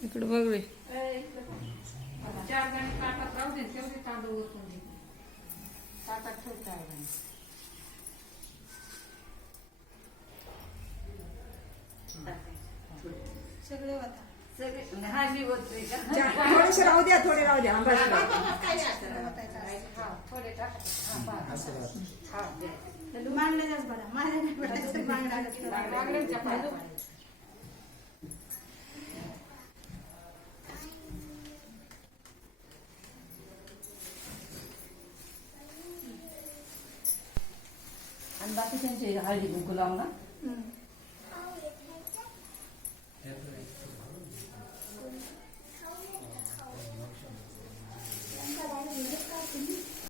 इकडे बघ रे चार जणी ताटात राहू दे तेवढे तांदूळ ओतून दे ताटात ठेव चार जणी सगळे होता हा थोडेसे राहू द्या थोडे राहू द्या हा टाकायचे हा बरं. माझ्या नाही पडायचं मागण्याच्या हळदी कुंकू लावणार